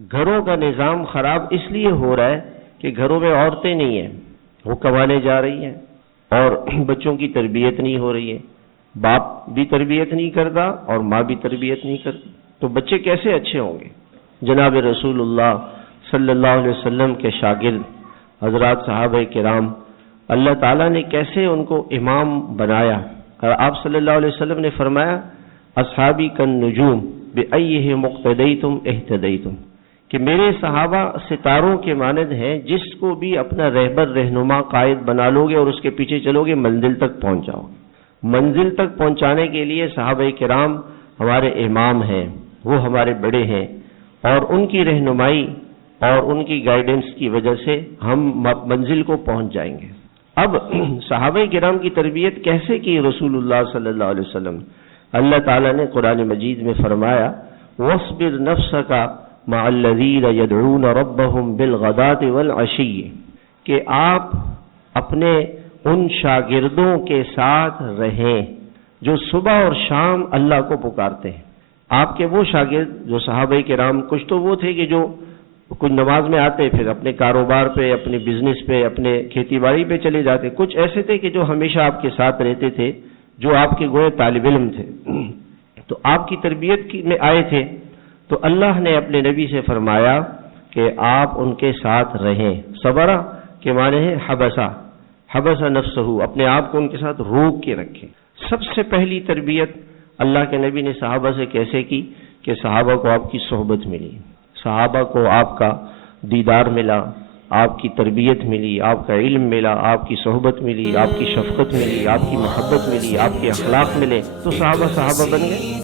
گھروں کا نظام خراب اس لیے ہو رہا ہے کہ گھروں میں عورتیں نہیں ہیں، وہ کمانے جا رہی ہیں اور بچوں کی تربیت نہیں ہو رہی ہے، باپ بھی تربیت نہیں کرتا اور ماں بھی تربیت نہیں کرتی، تو بچے کیسے اچھے ہوں گے؟ جناب رسول اللہ صلی اللہ علیہ وسلم کے شاگرد حضرات صحابہ کرام، اللہ تعالیٰ نے کیسے ان کو امام بنایا، اور آپ صلی اللہ علیہ وسلم نے فرمایا اصحابی کالنجوم بأیہم اقتدیتم اہتدیتم، کہ میرے صحابہ ستاروں کے مانند ہیں، جس کو بھی اپنا رہبر رہنما قائد بنا لو گے اور اس کے پیچھے چلو گے منزل تک پہنچ جاؤ گے۔ منزل تک پہنچانے کے لیے صحابہ کرام ہمارے امام ہیں، وہ ہمارے بڑے ہیں، اور ان کی رہنمائی اور ان کی گائیڈنس کی وجہ سے ہم منزل کو پہنچ جائیں گے۔ اب صحابہ کرام کی تربیت کیسے کی رسول اللہ صلی اللہ علیہ وسلم؟ اللہ تعالیٰ نے قرآن مجید میں فرمایا وَاصْبِرْ نَفْسَكَ مَعَ الَّذِينَ يَدْعُونَ رَبَّهُمْ بِالْغَدَاةِ وَالْعَشِيِّ، کہ آپ اپنے ان شاگردوں کے ساتھ رہیں جو صبح اور شام اللہ کو پکارتے ہیں۔ آپ کے وہ شاگرد جو صحابہ کرام، کچھ تو وہ تھے کہ جو کچھ نماز میں آتے پھر اپنے کاروبار پہ، اپنے بزنس پہ، اپنے کھیتی باڑی پہ چلے جاتے، کچھ ایسے تھے کہ جو ہمیشہ آپ کے ساتھ رہتے تھے، جو آپ کے گوئے طالب علم تھے، تو آپ کی تربیت میں آئے تھے، تو اللہ نے اپنے نبی سے فرمایا کہ آپ ان کے ساتھ رہیں۔ صبرہ کے معنی ہے حبسہ، حبسہ نفسہ، اپنے آپ کو ان کے ساتھ روک کے رکھیں۔ سب سے پہلی تربیت اللہ کے نبی نے صحابہ سے کیسے کی کہ صحابہ کو آپ کی صحبت ملی، صحابہ کو آپ کا دیدار ملا، آپ کی تربیت ملی، آپ کا علم ملا، آپ کی صحبت ملی، آپ کی شفقت ملی، آپ کی محبت ملی، آپ کے اخلاق ملے، تو صحابہ بن گئے۔